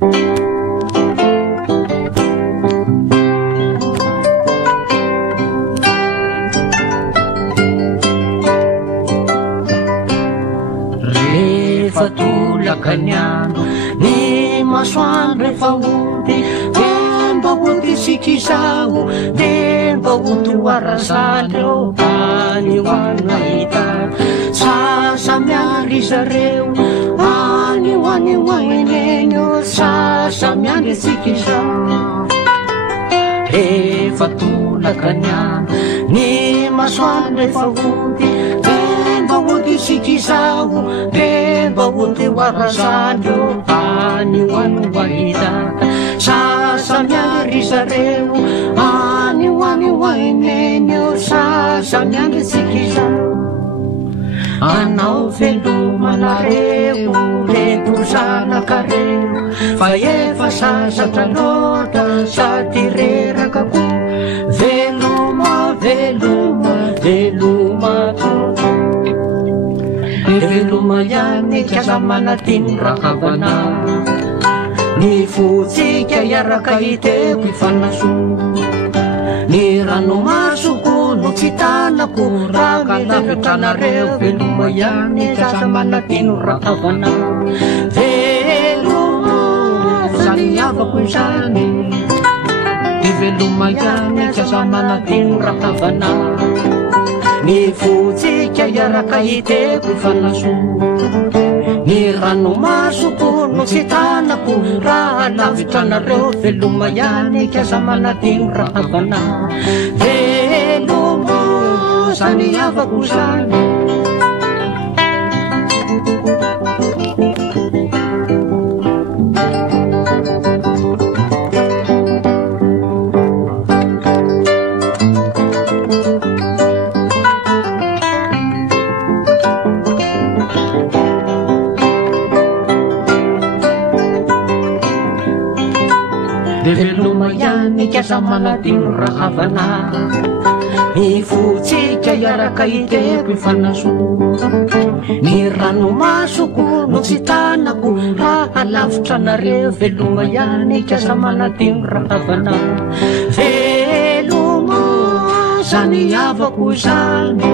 Rehefa tolakaniano ny masoandro efa ody, de mba ody sikizao, de mba ody hoarazaleo any ho any mahita sasamiandry zareo any ho any hoainenyo sasamiandry sikizao. Rehefa tolakaniano ny masoandro efa ody, mba ody sikizao, de mba ody hoarazaleo any ho any mahitaka sasamiandry zareo any ho any hoainenyo sasamiandry sikizao. Anao velomanareo reto zanakareo, fa efa sasatra loatra sady reraka ko, veloma veloma veloma toto. Veloma ihany kaza manatiny rahavana, ny fotsika iaraka hiteko ifanaso, ny ranomasoko no tsy tanako raha kalavitranareo. Veloma ihany kaza manatiny rahavana, veloma zany havako izany, ny veloma ihany kaza manatiny rahavana, ny fotsika iaraka hiteko ifanaso, ny ranomasoko no tsy tanako raha lavitranareo. Veloma ihany kaza manatiny rahavana, veloma zany havako zany. Veloma ihany kaza manatiny rahavana, ny fotsika iaraka hiteko ifanaso, ny ranomasoko no tsy tanako raha lavitranareo. Veloma ihany kaza manatiny rahavana, veloma zany havako zany.